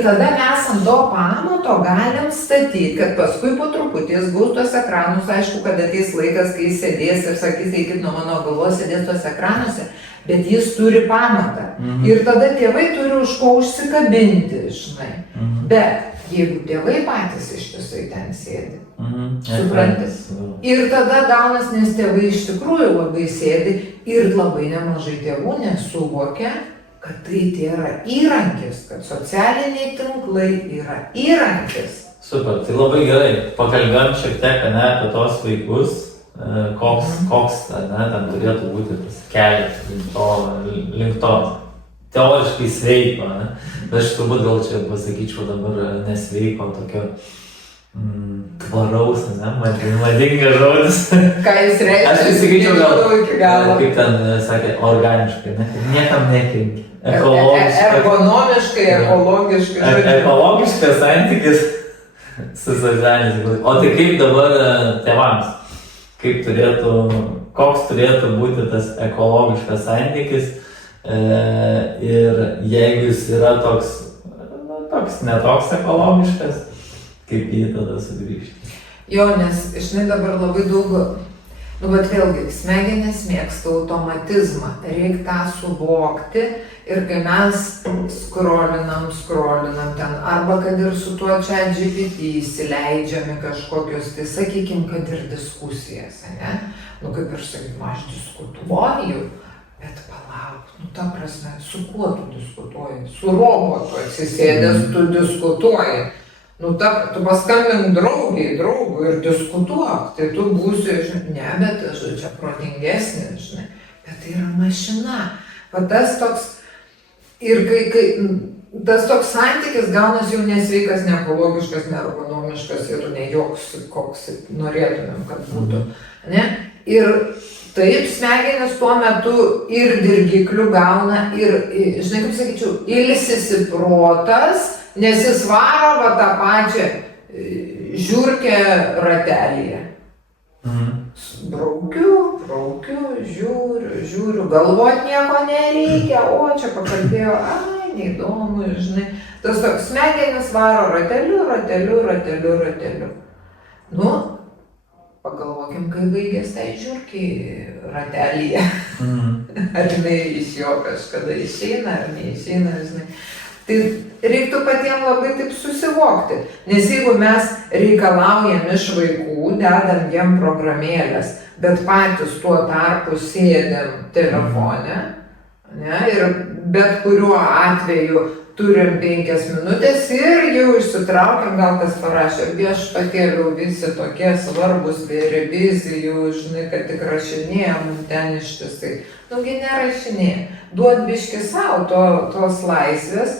Ir tada mes ant to pamato galim statyti, kad paskui po truputį jis gaus tuos ekranus, aišku, kad ateis laikas, kai jis sėdės ir sakys, eikit nuo mano galvos sėdės tuos ekranuose, bet jis turi pamatą. Ir tada tėvai turi už ko užsikabinti, žinai. Bet jeigu tėvai patys ištisai ten sėdi, suprantis. Ir tada gaunas, nes tėvai iš tikrųjų labai sėdi ir labai nemažai tėvų nesuvokia, kad tai yra įrankis, kad socialiniai tinklai yra įrankis. Super, tai labai gerai. Pakalbėjom šiek tiek apie tos vaikus, koks ten turėtų būti tas kelias link to teoriškai sveiko. Bet aš turbūt gal čia pasakyčiau dabar nesveiko, tokio tvaraus, madingas žodis. Ką jis reiškia? Aš įsikyčiau gal, kaip ten sakė, organiškai, niekam nekenkia. Ergonomiškai, ekologiškai. Ekologiškas santykis su socialiniais. O tai kaip dabar tėvams? Koks turėtų būti tas ekologiškas santykis ir jeigu jis yra netoks ekologiškas, kaip jį tada sugrįžti? Jo, nes žinai dabar labai daug, bet vėlgi, smegenys mėgsta automatizmą, reikia tą suvokti ir kai mes skrolinam ten, arba kad ir su tuo ChatGPT įsileidžiame kažkokius, tai sakykim, kad ir diskusijas, ne? Kaip ir sakykim, aš diskutuoju, bet palauk, ta prasme, su kuo tu diskutuoji? Su robotu atsisėdęs tu diskutuoji. Tu paskambink draugui ir diskutuok, tai tu būsi, ne, bet čia protingesnė, žinai, bet tai yra mašina. Tas toks, ir kai tas toks santykis gaunas jau nesveikas, neekologiškas, neergonomiškas ir ne joks, koks norėtumėm, kad būtų. Ne? Ir taip smegenys tuo metu ir dirgiklių gauna, ir, žinai, kaip sakyčiau, ilsisi protas, nes jis varo tą pačią žiurkę ratelyje. Braukiu, žiūriu, galvot nieko nereikia, o čia pakalbėjo, neįdomu, žinai. Tas toks smegenis varo rateliu. Pagalvokim, kai baigės tai žiurkiai ratelyje. Ar jinai iš jo kažkada išeina, ar neišeina, žinai. Tai reiktų patiems labai taip susivokti, nes jeigu mes reikalaujam iš vaikų, dedam jiem programėlės, bet patys tuo tarpu sėdėm telefone, ne, ir bet kuriuo atveju turim 5 minutės ir jau išsitraukiam, gal kas parašė, viešpatėliau visi tokie svarbus, beribizijų, žinai, kad tik rašinėjom ten ištisai. Nugi nerašinėjam, duot biškį savo tos laisvės.